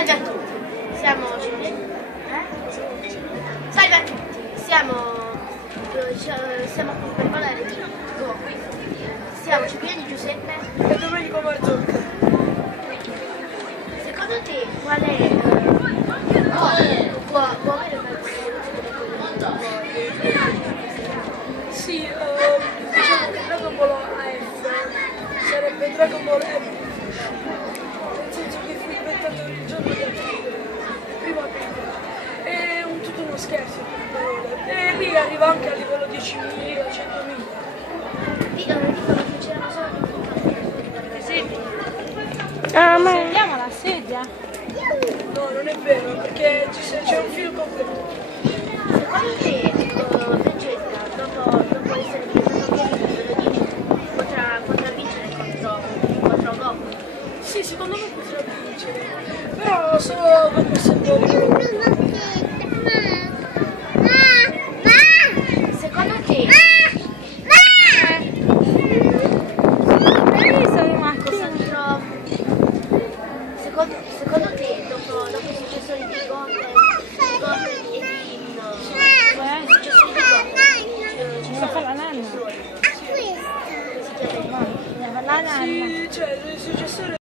Salve a tutti, siamo Giulia. Salve a tutti, siamo qui per parlare di Go. Siamo Cipriani Giuseppe e Domenico Marzocca. Secondo te qual è può avere una Sì, diciamo che Dragon Ball AF sarebbe Dragon Ball M, nel senso che fu inventato il giorno del primo aprile. È tutto uno scherzo, e lì arriva anche a livello 10.000, 100.000. dicono che c'erano solo per esempio. Sediamo la sedia? No, non è vero, perché c'è un filo completo. Secondo te Vegeta dopo essere diventato Goku potrà vincere contro Goku? Sì, secondo me potrà vincere, però solo dopo essere Secondo te secondo te dopo i successori di Goten e di ci sono fa la nanna. successori? Come si chiama? La nanna. Sì, cioè, il successore